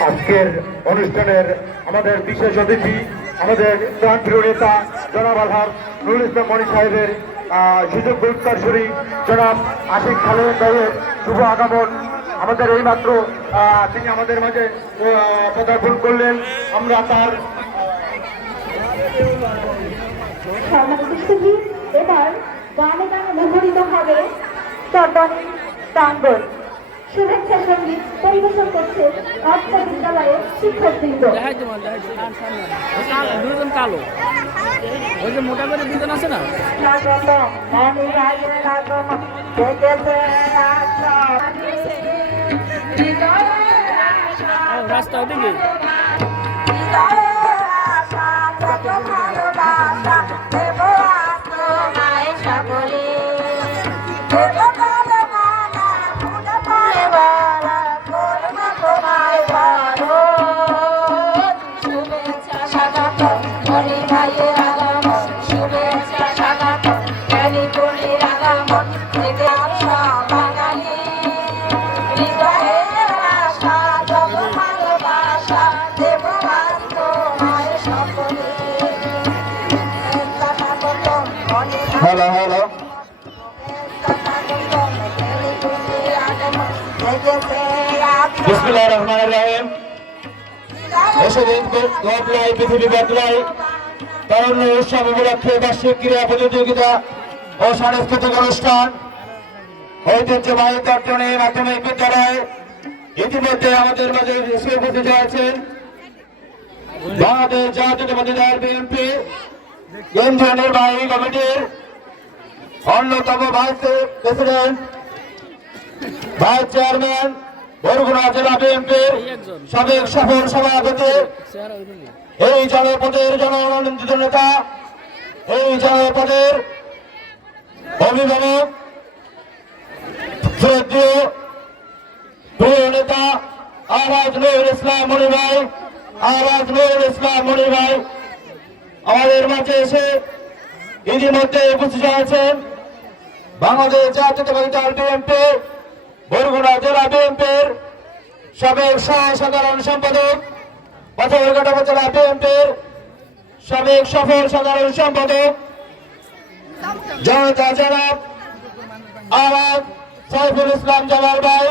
আজকের অনুষ্ঠানের আমাদের বিশেষ অতিথি আমাদের প্রাণপ্রিয় নেতা জনাব আলহার নুরুল ইসলাম মণি সাহেবের আহ, সুযোগ উত্তরসূরি জনাব আশিক খালেদ ভাইয়ের শুভ আগমন। আমাদের এই মাত্র তিনি আমাদের মাঝে পদার্পণ করলেন। আমরা তার এবার গানে গানে মুখরিত হবে চট্টগ্রাম প্রাঙ্গণ শুভেচ্ছা সংগীত পরিবেশন করছে অর্থ বিদ্যালয়ের শিক্ষকবৃন্দ দেখাই তোমার দেখাই। দুজন কালো। ওই যে মোটা করে দুজন আছে না? রাস্তা ওদিকে। ভালোবাসা, সকলে। হ্যালো হ্যালো বিসমিল্লাহির রহমানির রহিম। এসে বদলাই পৃথিবী বদলাই তারুণ্য উৎসব উপলক্ষে বার্ষিক ক্রীড়া প্রতিযোগিতা ও সাংস্কৃতিক অনুষ্ঠান। ঐতিহ্যবাহী তর্জনী মাধ্যমিক বিদ্যালয় ইতিমধ্যে আমাদের মাঝে উপস্থিত হয়েছেন বাংলাদেশ দল বিএনপি কেন্দ্রীয় নির্বাহী কমিটির অন্যতম vice president vice chairman Barguna জেলা বিএনপির সাবেক সফল সভাপতি। এই জনপদের জনমনোনীত নেতা, এই জনপদের অভিভাবক প্রিয় নেতা আওয়াজ নুরুল ইসলাম মনি ভাই আওয়াজ নুরুল ইসলাম মনি ভাই, আমাদের মাঝে এসে ইতিমধ্যে উপস্থিত আছেন বাংলাদেশ জাতীয়তাবাদী দল বিএনপি, বরগুনা জেলা বিএনপির সাবেক সাধারণ সম্পাদক পাথরঘাটা উপজেলা বিএনপির সাবেক সফল সাধারণ সম্পাদক, জনতা জনাব আওয়াজ সাইফুল ইসলাম জামাল ভাই